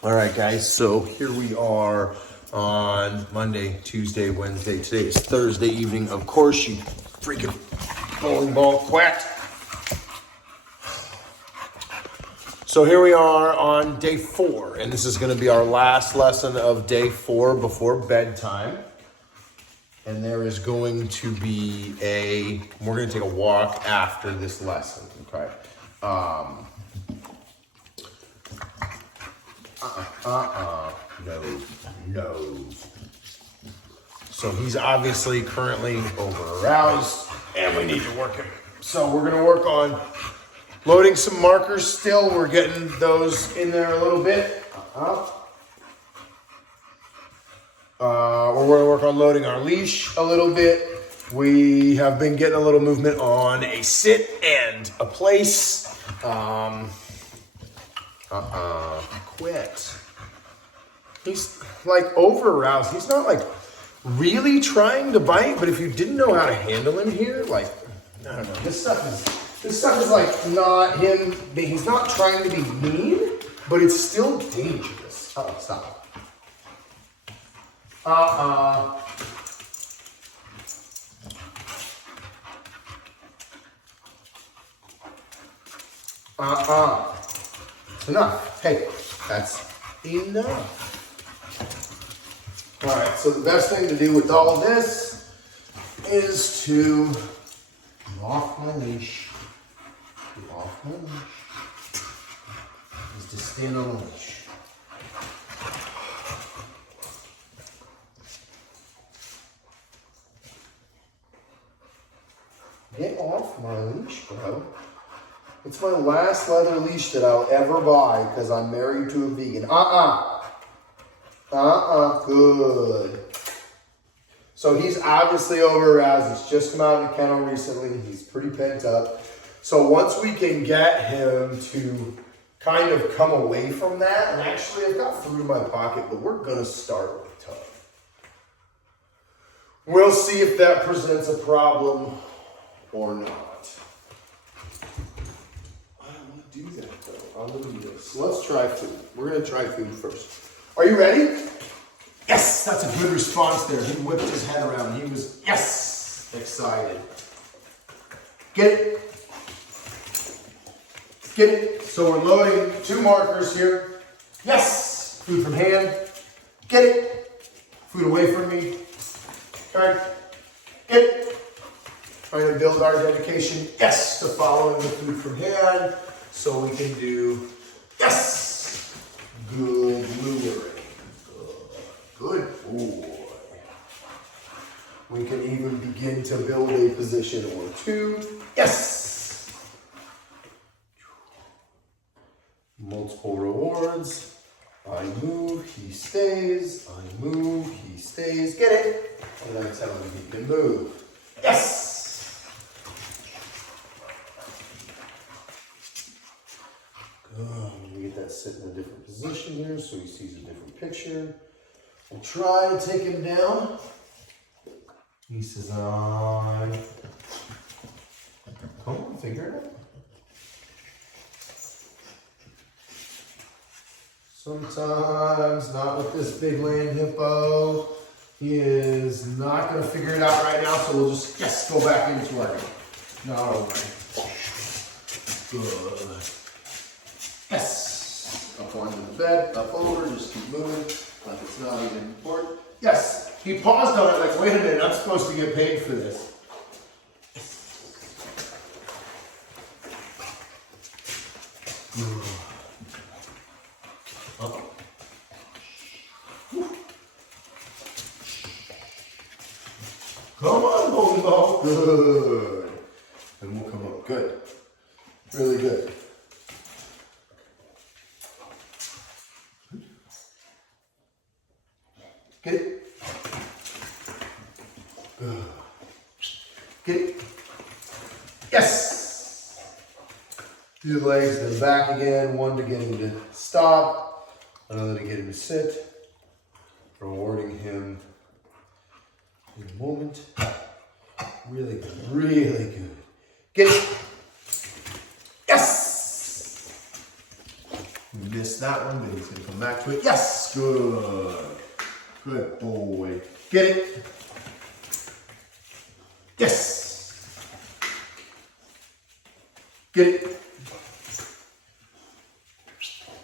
All right, guys, so here we are on Monday, Tuesday, Wednesday. Today is Thursday evening. Of course, you freaking bowling ball quack. So here we are on day 4, and this is going to be our last lesson of day 4 before bedtime. And there is going to be we're going to take a walk after this lesson, okay? No. So he's obviously currently over aroused, and we need to work him. So we're gonna work on loading some markers still. We're getting those in there a little bit. We're gonna work on loading our leash a little bit. We have been getting a little movement on a sit and a place. Quit. He's like over aroused. He's not like really trying to bite, but if you didn't know how to handle him here, like, I don't know. This stuff is like not him. He's not trying to be mean, but it's still dangerous. Oh, stop. Enough. Hey, that's enough. All right, so the best thing to do with all of this is to get off my leash. Get off my leash. Is to stand on the leash. Get off my leash, bro. It's my last leather leash that I'll ever buy because I'm married to a vegan. Good. So he's obviously over aroused. He's just come out of the kennel recently. He's pretty pent up. So once we can get him to kind of come away from that, and actually I've got food in my pocket, but we're going to start with Tug. We'll see if that presents a problem or not. Do that though. I'm gonna do this. So let's try food. We're gonna try food first. Are you ready? Yes, that's a good response there. He whipped his head around. He was, yes, excited. Get it. Get it. So we're loading 2 markers here. Yes. Food from hand. Get it. Food away from me. Okay. Get it. Trying to build our dedication, yes, to following the food from hand. So we can do, yes, good luring, good boy. We can even begin to build a position or 2, yes. Multiple rewards, I move, he stays, I move, he stays, get it. And then tell him he can move, yes. Let me get that sit in a different position here so he sees a different picture. We'll try to take him down. He says, come on, figure it out. Sometimes, not with this big land hippo. He is not going to figure it out right now, so we'll just, yes, go back into our game. No, good. Yes. Up onto the bed, up over, just keep moving like it's not even important. Yes. He paused on it like, wait a minute, I'm supposed to get paid for this. Come on, bowling ball. Good. And we'll come up. Good. Really good. Get it? Good. Get it? Yes! Do the legs, then back again. One to get him to stop. Another to get him to sit. Rewarding him in a moment. Really good. Really good. Get it? Yes! He missed that one, but he's going to come back to it. Yes, good. Good boy. Get it? Yes. Get it?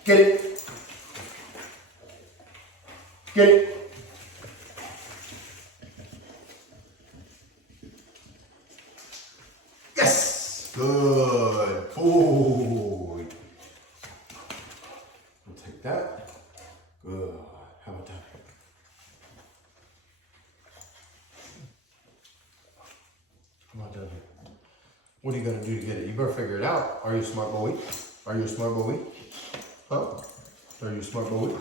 Get it? Get it? Yes. Good boy. We'll take that. Good. How about that? Come on down here. What are you gonna do to get it? You better figure it out. Are you a smart boy? Are you a smart boy? Huh? Are you a smart boy?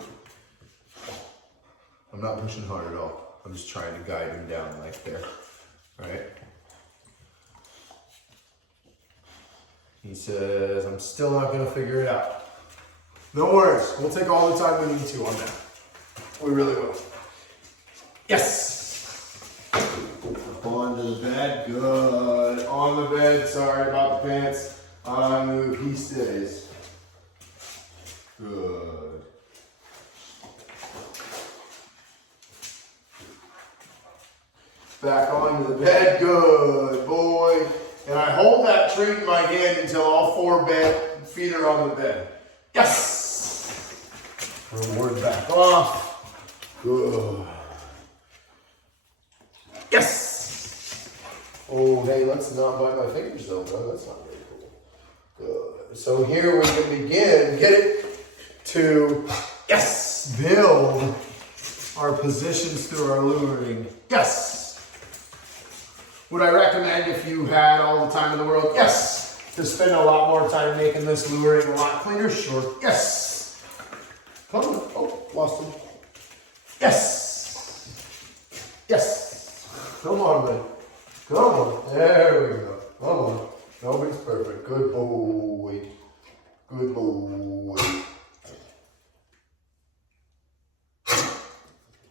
I'm not pushing hard at all. I'm just trying to guide him down like there. Alright? He says, I'm still not gonna figure it out. No worries. We'll take all the time we need to on that. We really will. Yes! Up onto the bed. Good. On the bed. Sorry about the pants. I move. He stays. Good. Back onto the bed. Good boy. And I hold that treat in my hand until all 4 feet are on the bed. Yes! Reward back off. Good. Yes! Oh, hey, let's not bite my fingers though, bro. That's not very cool. Good. So here we can begin, get it, to, yes, build our positions through our luring. Yes! Would I recommend, if you had all the time in the world? Yes. To spend a lot more time making this luring a lot cleaner? Sure. Yes. Come on. Oh, lost him. Yes. Yes. Come on, man. Come on. There we go. Come on. Nobody's perfect. Good boy. Good boy.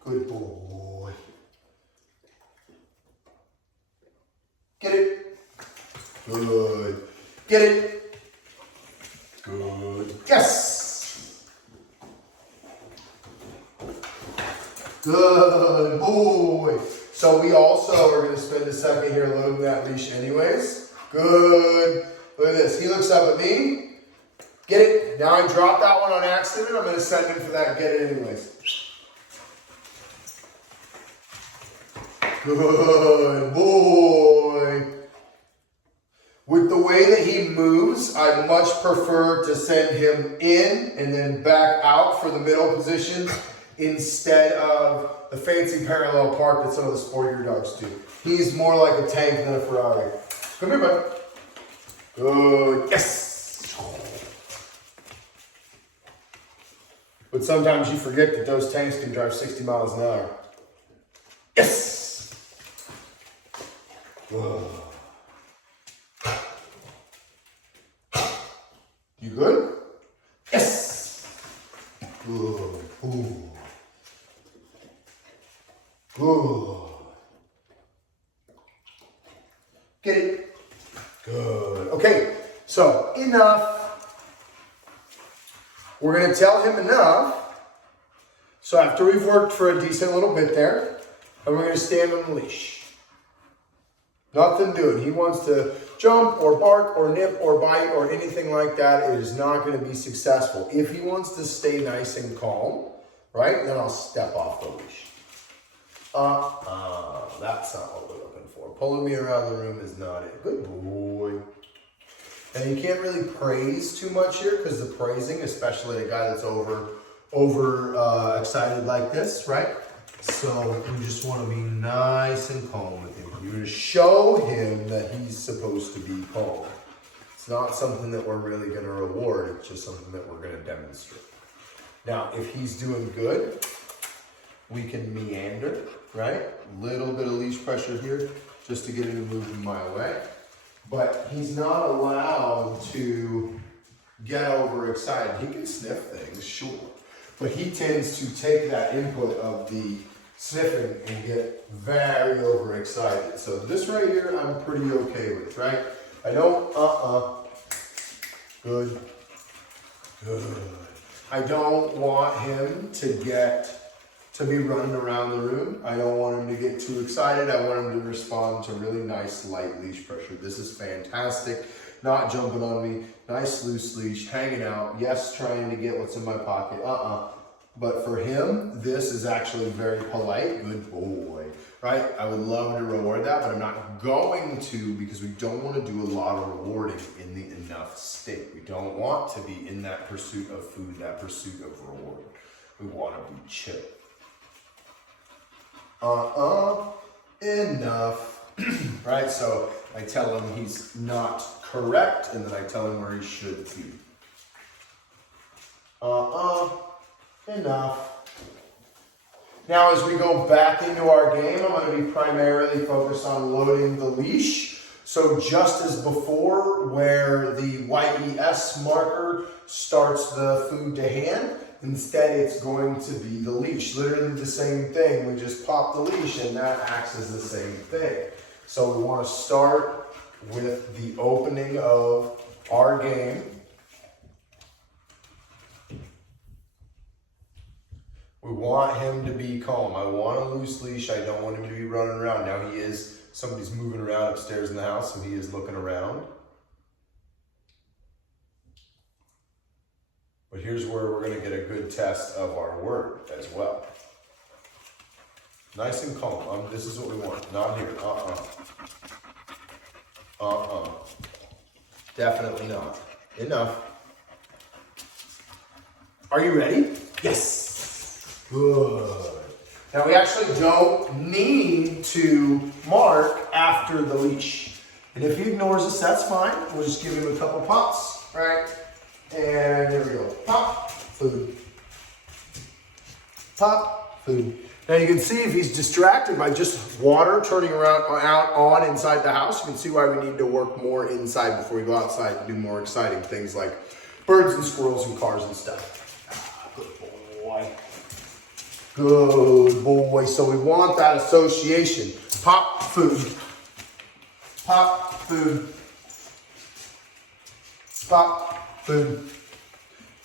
Good boy. Get it. Good. Get it. Good. Yes. Good boy. So we also are going to spend a second here loading that leash anyways. Good. Look at this. He looks up at me. Get it. Now I dropped that one on accident. I'm going to send him for that. Get it anyways. Good boy. With the way that he moves, I much prefer to send him in and then back out for the middle position instead of the fancy parallel park that some of the sportier dogs do. He's more like a tank than a Ferrari. Come here, bud. Good. Yes. But sometimes you forget that those tanks can drive 60 miles an hour. Yes. You good? Yes. Good. Ooh. Good. Get it? Good. Okay, so enough. We're going to tell him enough. So after we've worked for a decent little bit there, and we're going to stand on the leash. Nothing doing. He wants to jump or bark or nip or bite or anything like that. It is not going to be successful. If he wants to stay nice and calm, right, then I'll step off the leash. That's not what we're looking for. Pulling me around the room is not it. Good boy. And you can't really praise too much here because the praising, especially a guy that's over excited like this, right? So you just want to be nice and calm with him. You just show him that he's supposed to be calm. It's not something that we're really going to reward. It's just something that we're going to demonstrate. Now, if he's doing good, we can meander, right? Little bit of leash pressure here just to get him to move my way. But he's not allowed to get overexcited. He can sniff things, sure. But he tends to take that input of the sniffing and get very overexcited. So this right here, I'm pretty okay with, right? I don't, Good. Good. I don't want him to be running around the room. I don't want him to get too excited. I want him to respond to really nice, light leash pressure. This is fantastic. Not jumping on me. Nice, loose leash, hanging out. Yes, trying to get what's in my pocket. But for him, this is actually very polite. Good boy, right? I would love to reward that, but I'm not going to because we don't want to do a lot of rewarding in the enough state. We don't want to be in that pursuit of food, that pursuit of reward. We want to be chill. Enough, right? So I tell him he's not correct, and then I tell him where he should be. Enough. Now, as we go back into our game, I'm going to be primarily focused on loading the leash. So just as before, where the YES marker starts the food to hand, instead it's going to be the leash. Literally the same thing. We just pop the leash and that acts as the same thing. So we want to start with the opening of our game. We want him to be calm. I want a loose leash. I don't want him to be running around. Now he is, somebody's moving around upstairs in the house and he is looking around. But here's where we're going to get a good test of our word as well. Nice and calm. This is what we want. Not here. Definitely not. Enough. Are you ready? Yes. Good. Now we actually don't need to mark after the leash. And if he ignores us, that's fine. We'll just give him a couple pops, right? And there we go. Pop, food. Pop, food. Now you can see if he's distracted by just water turning around out on inside the house, you can see why we need to work more inside before we go outside and do more exciting things like birds and squirrels and cars and stuff. Good boy. Good boy. So we want that association. Pop, food. Pop, food. Pop, food.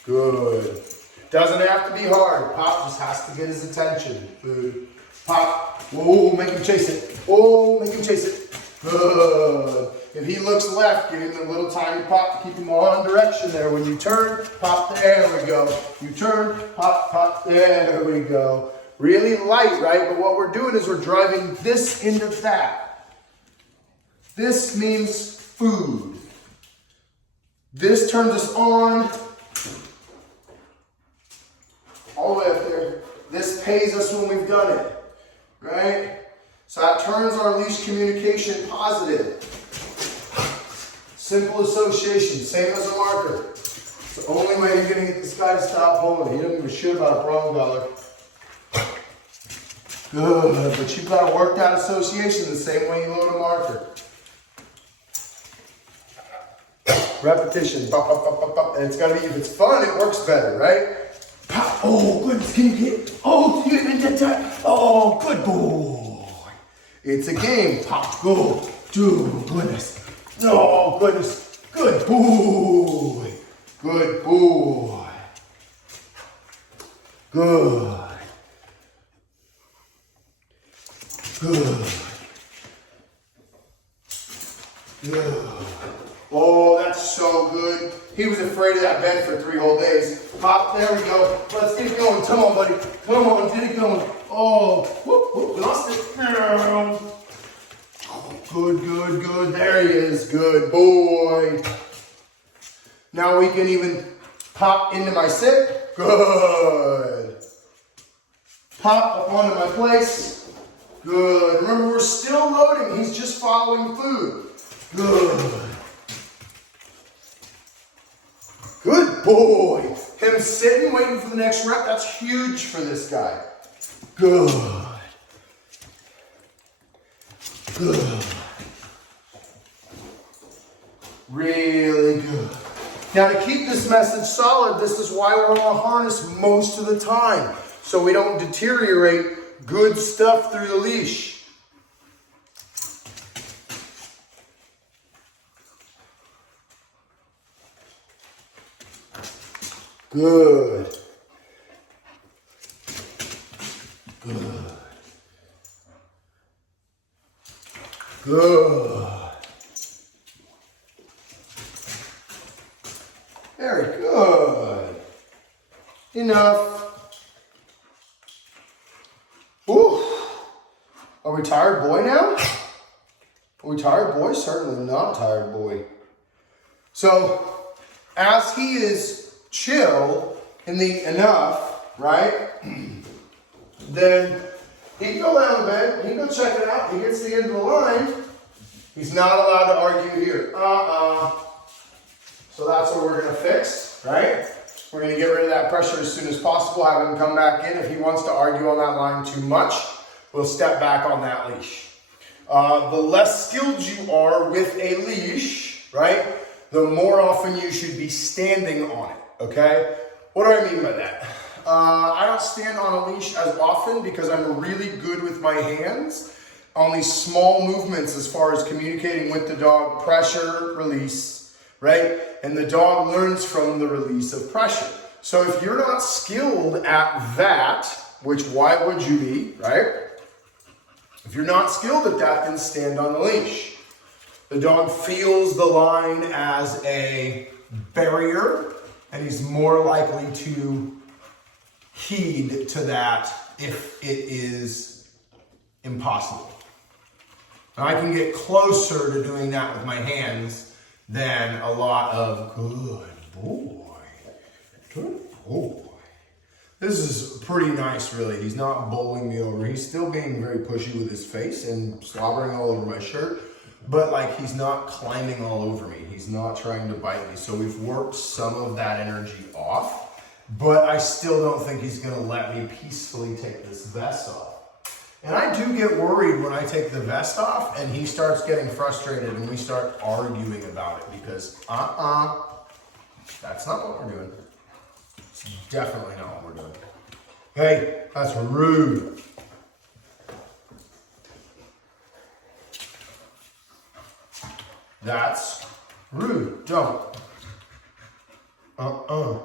Good. Doesn't have to be hard. Pop just has to get his attention. Food. Pop. Oh, make him chase it. Oh, make him chase it. Good. If he looks left, give him a little tiny pop to keep him on direction there. When you turn, pop, there we go. You turn, pop, pop, there we go. Really light, right? But what we're doing is we're driving this into that. This means food. This turns us on all the way up there. This pays us when we've done it, right? So that turns our leash communication positive. Simple association, same as a marker. It's the only way you're going to get this guy to stop pulling. He doesn't give a shit about a prong collar. Good, but you've got to work that association the same way you load a marker. Repetition, pop, pop, pop, pop, pop. And it's got to be, if it's fun, it works better, right? Pop. Oh, goodness, can you get, oh, you get that? Oh, good boy. It's a game. Pop, go, do, goodness. Oh, goodness, good boy. Good boy. Good. Good. Good. Oh, that's so good. He was afraid of that bend for 3 whole days. Pop, there we go. Let's get it going. Come on, buddy. Come on, get it going. Oh, whoop, whoop, lost it. Good, good, good. There he is. Good boy. Now we can even pop into my sit. Good. Pop up onto my place. Good. Remember, we're still loading. He's just following food. Good. Good boy. Him sitting, waiting for the next rep, that's huge for this guy. Good. Good. Really good. Now to keep this message solid, this is why we're on a harness most of the time. So we don't deteriorate good stuff through the leash. Good. Good. Good. Very good. Enough. Whew. Are we tired, boy, now? Are we tired, boy? Certainly not tired, boy. So, as he is chill in the enough, right? Then he can go down the bed, he can go check it out. He gets to the end of the line. He's not allowed to argue here. So that's what we're going to fix, right? We're going to get rid of that pressure as soon as possible, have him come back in. If he wants to argue on that line too much, we'll step back on that leash. The less skilled you are with a leash, right, the more often you should be standing on it, okay? What do I mean by that? I don't stand on a leash as often because I'm really good with my hands on these small movements as far as communicating with the dog, pressure, release, right? And the dog learns from the release of pressure. So if you're not skilled at that, which why would you be, right? If you're not skilled at that, then stand on the leash. The dog feels the line as a barrier, and he's more likely to heed to that if it is impossible. Now, I can get closer to doing that with my hands than a lot of good boy. This is pretty nice, really. He's not bowling me over. He's still being very pushy with his face and slobbering all over my shirt, but like he's not climbing all over me. He's not trying to bite me. So we've worked some of that energy off, but I still don't think he's gonna let me peacefully take this vest off. And I do get worried when I take the vest off and he starts getting frustrated and we start arguing about it because that's not what we're doing. It's definitely not what we're doing. Hey, that's rude. That's rude. Don't. Ugh.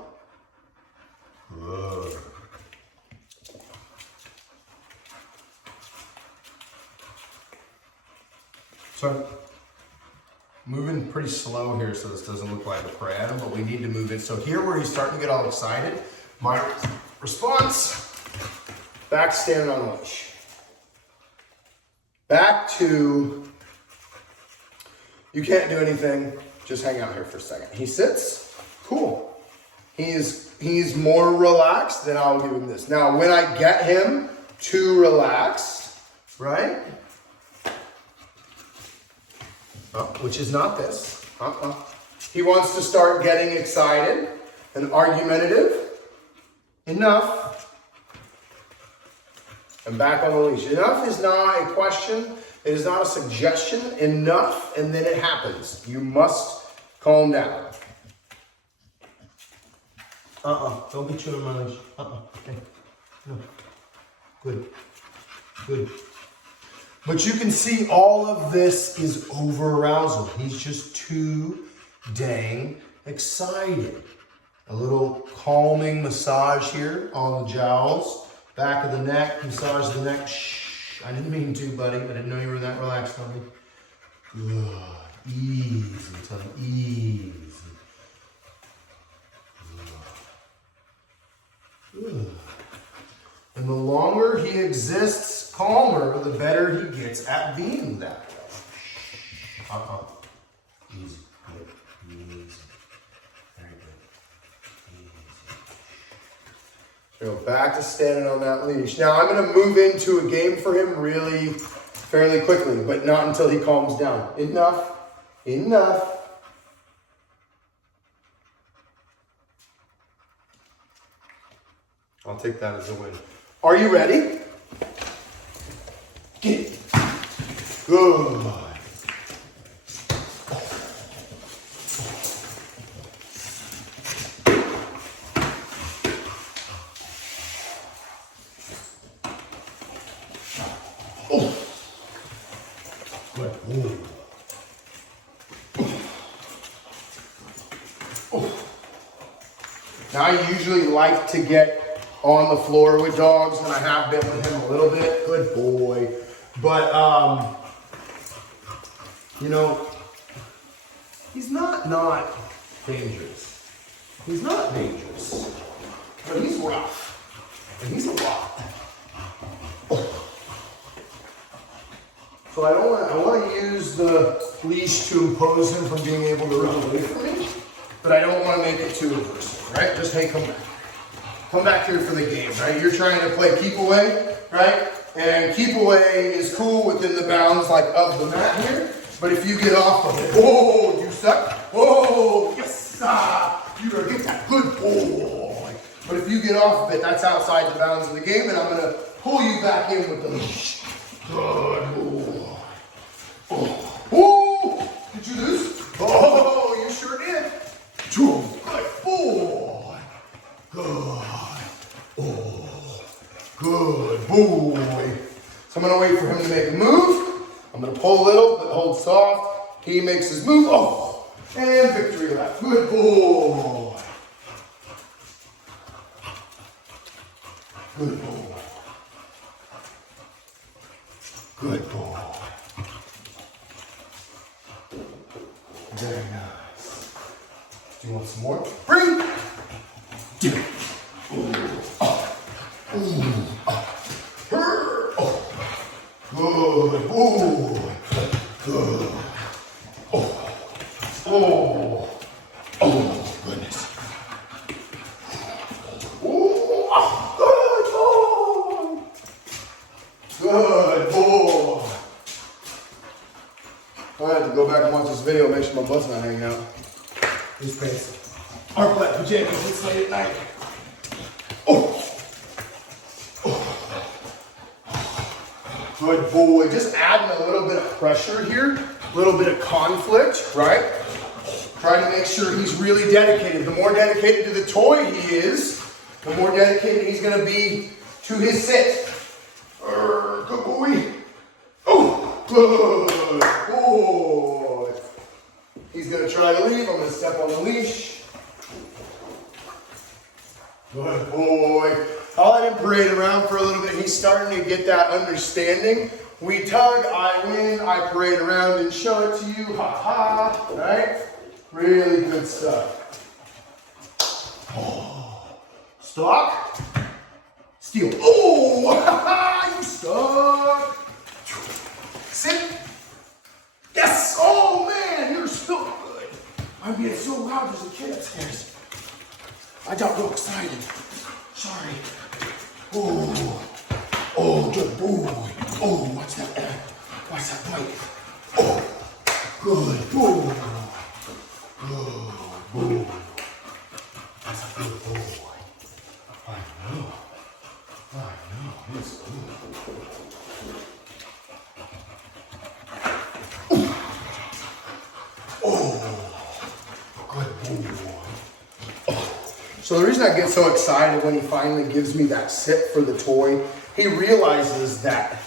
So, moving pretty slow here so this doesn't look like a pram, but we need to move it. So here where he's starting to get all excited, my response, back standing on the leash. Back to, you can't do anything, just hang out here for a second. He sits, cool. He's more relaxed, then I'll give him this. Now, when I get him too relaxed, right? Which is not this. He wants to start getting excited and argumentative. Enough. And back on the leash. Enough is not a question. It is not a suggestion. Enough, and then it happens. You must calm down. Don't be chewing my leash. Okay. No. Good. But you can see all of this is over-arousal. He's just too dang excited. A little calming massage here on the jowls. Back of the neck, massage the neck. Shh, I didn't mean to, buddy. I didn't know you were that relaxed on me. Good. Easy, tongue, easy. Good. And the longer he exists calmer, the better he gets at being that way. Easy. Good. Easy. Very good. Easy. So back to standing on that leash. Now I'm going to move into a game for him really fairly quickly, but not until he calms down. Enough. I'll take that as a win. Are you ready? Get it. Good. Oh. Good. Now, I usually like to get on the floor with dogs, and I have been with him a little bit. Good boy. But, you know, he's not dangerous. He's not dangerous. But he's rough. And he's a lot. So I want to use the leash to impose him from being able to run away from me, but I don't want to make it too aversive, right? Just, hey, come back. Come back here for the game, right? You're trying to play keep away, right? And keep away is cool within the bounds like of the mat here, but if you get off of it, whoa, you suck. Whoa, yes, you're going to get that, good boy. But if you get off of it, that's outside the bounds of the game, and I'm going to pull you back in with the leash. Good boy. Oh, did you lose? Oh, you sure did. Good boy. Good. Oh, good boy. So I'm going to wait for him to make a move. I'm going to pull a little, but hold soft. He makes his move. Oh, and victory lap. Good boy. Good boy. Good boy. Very nice. Do you want some more? Bring! Do it. Good boy. Good. Oh, goodness. Good boy. I have to go back and watch this video, make sure my butt's not hanging out. These pants are black pajamas. It's late at night. Good boy. Just adding a little bit of pressure here, a little bit of conflict, right? Trying to make sure he's really dedicated. The more dedicated to the toy he is, the more dedicated he's going to be to his sit. Good boy. Oh, good boy. He's going to try to leave. I'm going to step on the leash. Good boy. I'll let him parade around for a little bit. He's starting to get that understanding. We tug, I win, I parade around and show it to you. Ha ha. Right? Really good stuff. Oh. Stalk. Steal. Oh, you stuck. Sit. Yes. Oh man, you're so good. I'm being so loud. There's a kid upstairs. I got real excited. Sorry. Oh, good boy. Oh, watch that. Watch that bite. Oh, good boy. Good boy. That's a good boy. I know. It's good. So the reason I get so excited when he finally gives me that sit for the toy, he realizes that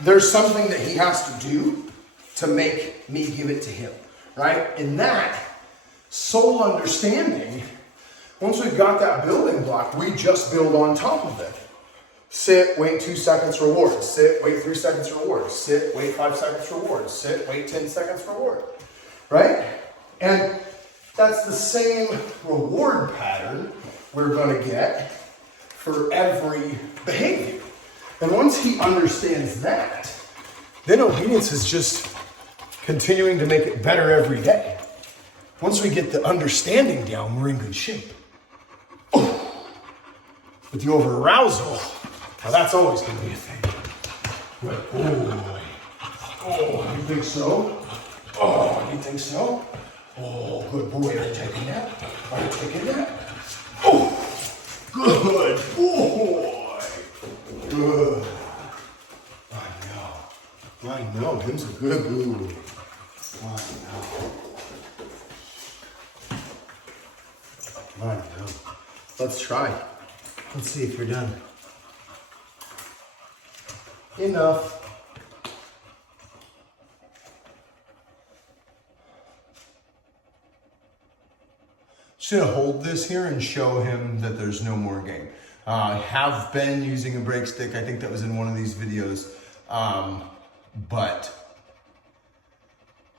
there's something that he has to do to make me give it to him, right? And that soul understanding, once we've got that building block, we just build on top of it. Sit, wait 2 seconds, reward. Sit, wait 3 seconds, reward. Sit, wait 5 seconds, reward. Sit, wait 10 seconds, reward. Right? And that's the same reward pattern we're going to get for every behavior. And once he understands that, then obedience is just continuing to make it better every day. Once we get the understanding down, we're in good shape. Oh. But the over-arousal, now that's always going to be a thing. Good boy. Oh, you think so? Oh, you think so? Oh, good boy. Are you taking that? Are you taking that? Oh, good boy. Good. I know. Him's a good boy. I know. Let's try. Let's see if you're done. Enough. Just gonna hold this here and show him that there's no more game. I have been using a break stick. I think that was in one of these videos. But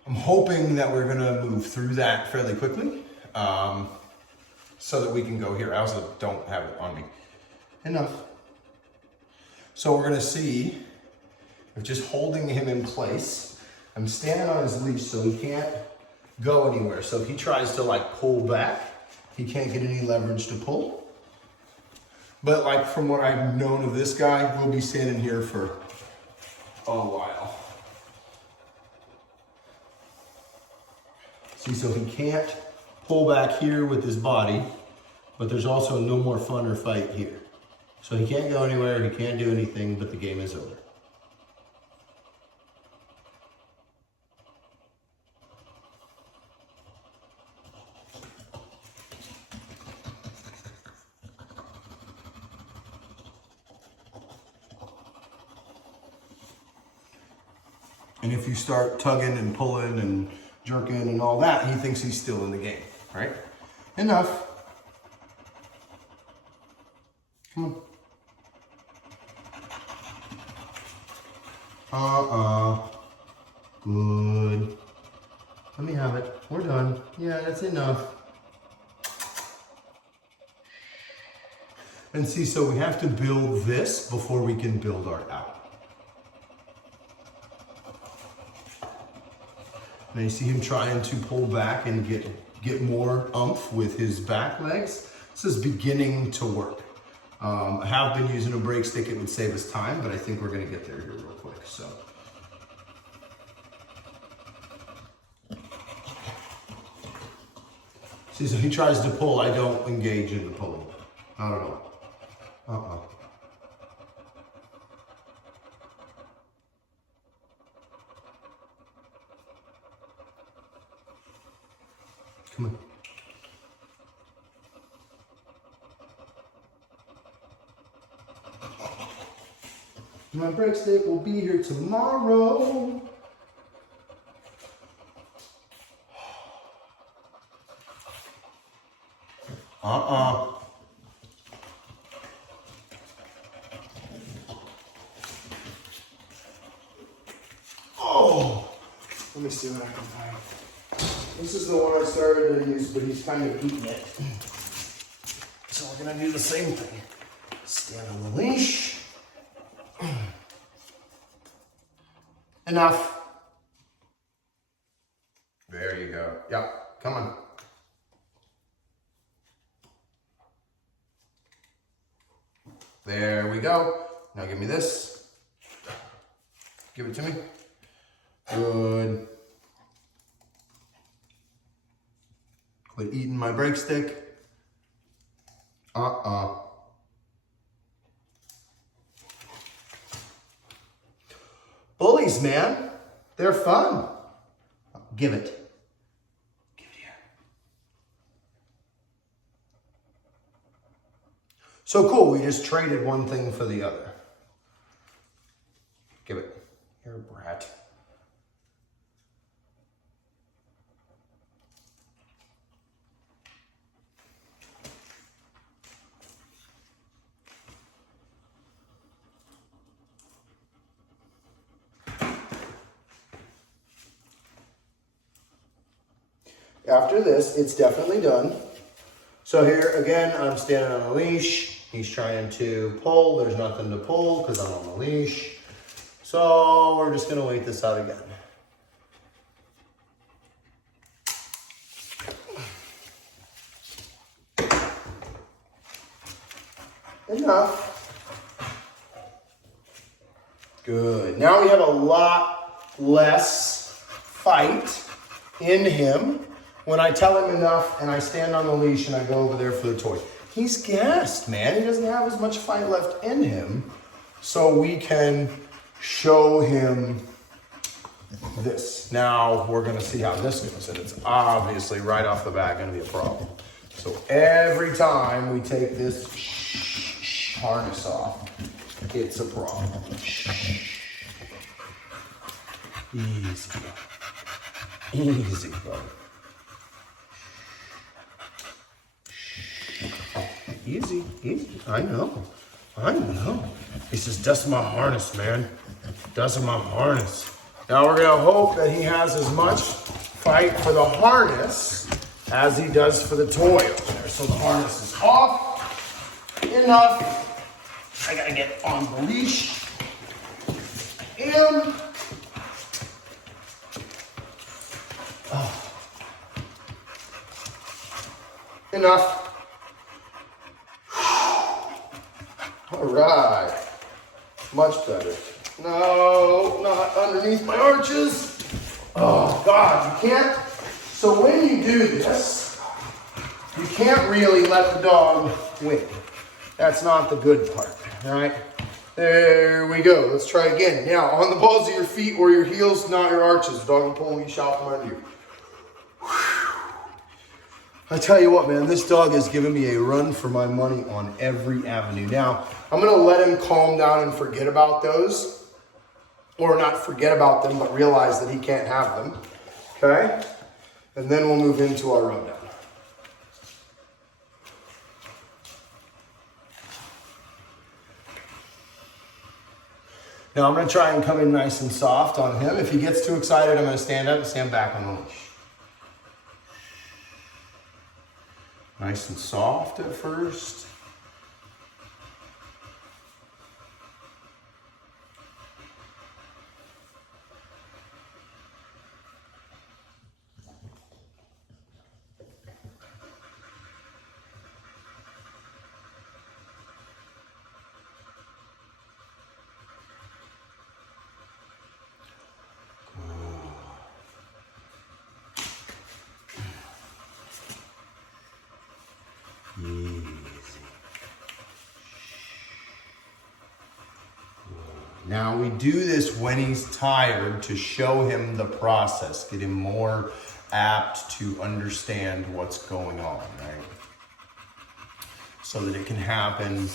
I'm hoping that we're gonna move through that fairly quickly so that we can go here. I also don't have it on me. Enough. So we're gonna see if just holding him in place, I'm standing on his leash so he can't go anywhere. So if he tries to like pull back, he can't get any leverage to pull. But like from what I've known of this guy, we'll be standing here for a while. See, so he can't pull back here with his body, but there's also no more fun or fight here. So he can't go anywhere, he can't do anything, but the game is over. And if you start tugging and pulling and jerking and all that, he thinks he's still in the game, right? Enough. Come on. Good. Let me have it. We're done. Yeah, that's enough. And see, so we have to build this before we can build our out. Now you see him trying to pull back and get more oomph with his back legs. This is beginning to work. I have been using a break stick. It would save us time, but I think we're gonna get there here real quick, so. See, so he tries to pull, I don't engage in the pulling. Not at all. Come on. My break stick will be here tomorrow. Oh, let me see what I can find. This is the one I started to use, but he's kind of eating it. So we're gonna do the same thing. Stand on the leash. Enough. There you go. Yeah, come on. There we go. Now give me this. Give it to me. Good. Quit eating my break stick. Bullies, man. They're fun. Give it. Give it here. So cool, we just traded one thing for the other. Give it. You're a brat. After this, it's definitely done. So here, again, I'm standing on a leash. He's trying to pull. There's nothing to pull because I'm on the leash. So we're just gonna wait this out again. Enough. Good. Now we have a lot less fight in him. When I tell him enough and I stand on the leash and I go over there for the toy. He's gassed, man. He doesn't have as much fight left in him. So we can show him this. Now we're gonna see how this goes. And it's obviously right off the bat gonna be a problem. So every time we take this harness off, it's a problem. Easy. Easy, buddy. easy, easy. I know. He says, dust my harness, man. Dust my harness. Now we're gonna hope that he has as much fight for the harness as he does for the toy over there. So the harness is off. Enough. I gotta get on the leash. And enough. All right. Much better. No, not underneath my arches. Oh, God, you can't. So when you do this, you can't really let the dog win. That's not the good part, all right? There we go. Let's try again. Now, on the balls of your feet or your heels, not your arches. The dog will pull leash out from under you. I tell you what, man, this dog has given me a run for my money on every avenue. Now, I'm gonna let him calm down and forget about those. Or not forget about them, but realize that he can't have them, okay? And then we'll move into our rub down. Now I'm gonna try and come in nice and soft on him. If he gets too excited, I'm gonna stand up and stand back on the leash. Nice and soft at first. Easy. Now we do this when he's tired to show him the process, get him more apt to understand what's going on, right? So that it can happen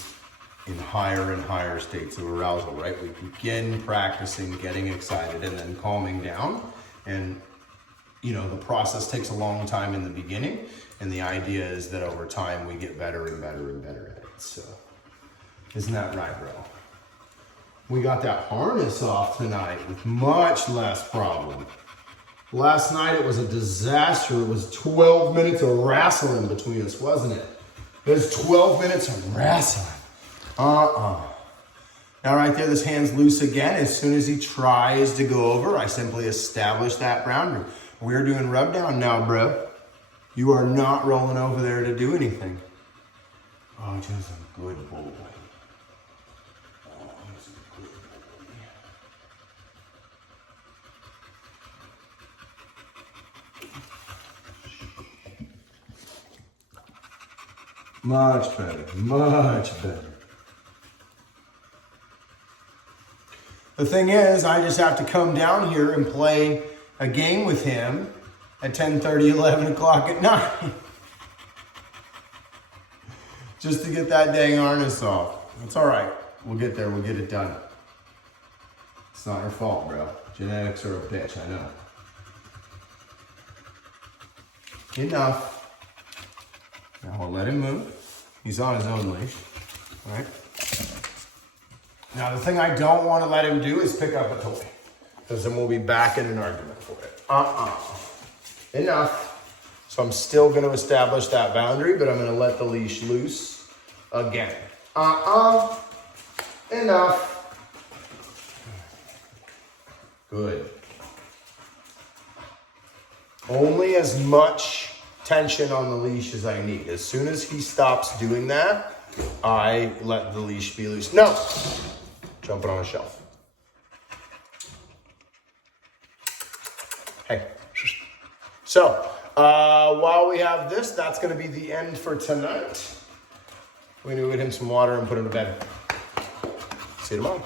in higher and higher states of arousal, right? We begin practicing getting excited and then calming down. And you know, the process takes a long time in the beginning, and the idea is that over time we get better and better and better at it. So, isn't that right, bro? We got that harness off tonight with much less problem. Last night it was a disaster. It was 12 minutes of wrestling between us, wasn't it? It was 12 minutes of wrestling. Now right there, this hand's loose again. As soon as he tries to go over, I simply establish that boundary. We're doing rub down now, bro. You are not rolling over there to do anything. Oh, just a good boy. Oh, he's a good boy. Much better, much better. The thing is, I just have to come down here and play a game with him at 10:30, 11 o'clock at night. Just to get that dang harness off. It's all right. We'll get there. We'll get it done. It's not your fault, bro. Genetics are a bitch, I know. Enough. Now we'll let him move. He's on his own leash, all right? Now the thing I don't want to let him do is pick up a toy, because then we'll be back in an argument for it. Enough. So I'm still going to establish that boundary, but I'm going to let the leash loose again. Enough. Good. Only as much tension on the leash as I need. As soon as he stops doing that, I let the leash be loose. No! Jumping on a shelf. Hey. So, while we have this, that's going to be the end for tonight. We're going to get him some water and put him to bed. See you tomorrow.